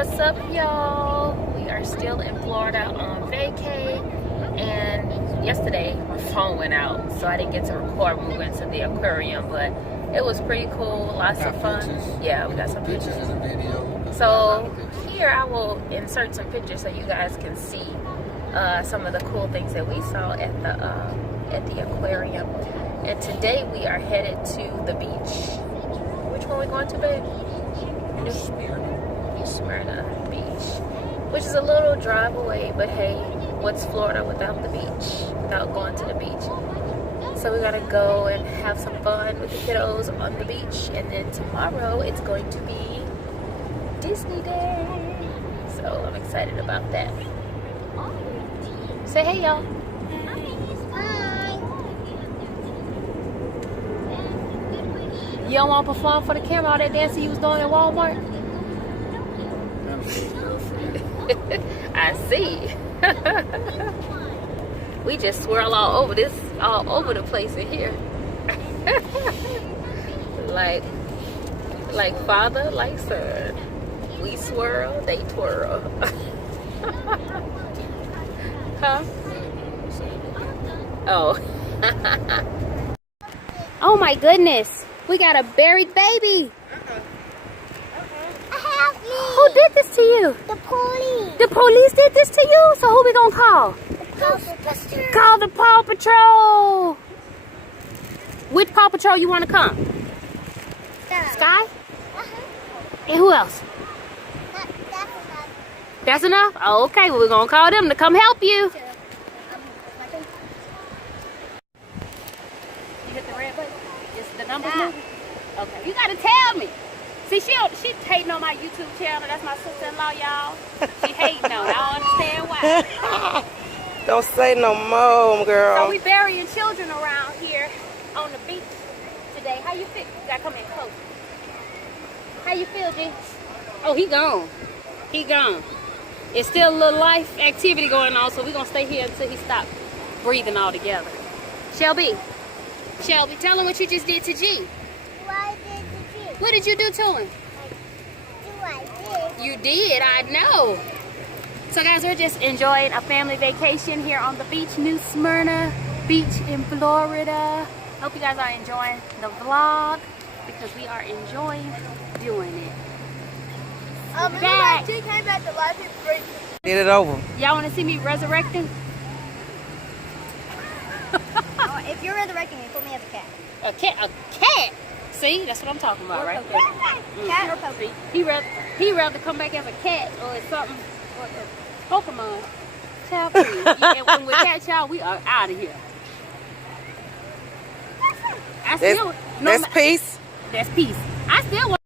What's up, y'all? We are still in Florida on vacay, and yesterday my phone went out, so I didn't get to record when we went to the aquarium, but it was pretty cool, lots of fun. Yeah, we got some pictures and video. So here I will insert some pictures so you guys can see some of the cool things that we saw at the aquarium. And today we are headed to the beach. Which one are we going to, babe? Smyrna Beach, which is a little drive away, but hey, what's Florida without the beach, without going to the beach? So we gotta go and have some fun with the kiddos on the beach, and then tomorrow it's going to be Disney Day, so I'm excited about that. Say hey, y'all. Hi. You don't want to perform for the camera all that dancing you was doing at Walmart? I see. We just swirl all over the place in here. like father, like son. We swirl, they twirl. Huh? Oh. Oh my goodness. We got a buried baby. Help me. Who did this to you? The police. The police did this to you? So who we gonna call? Ghostbusters. Call the Paw Patrol. Which Paw Patrol you want to come? Sky? And who else? That's enough? Oh, okay, well, we're gonna call them to come help you. You hit the red button? Is the numbers moving? Okay. You gotta tell me. See, she hating on my YouTube channel. That's my sister-in-law, y'all. She hating on it. I don't understand why. Don't say no more, girl. So we burying children around here on the beach today. How you feel? You gotta come in close. How you feel, G? Oh, he gone. He gone. It's still a little life activity going on, so we're gonna stay here until he stops breathing altogether. Shelby, tell him what you just did to G. What did you do to him? You did, I know. So guys, we're just enjoying a family vacation here on the beach, New Smyrna Beach in Florida. Hope you guys are enjoying the vlog because we are enjoying doing it. Dad, Came back to life and break. Get it over. y'all want to see me resurrecting? If you're resurrecting me, put me as a cat. A cat? See, that's what I'm talking about, right there. Cat or Pokemon? He rather come back as a cat or as something, or a Pokemon. Child, please. And with that, child, we are out of here. That's peace. That's peace. I still want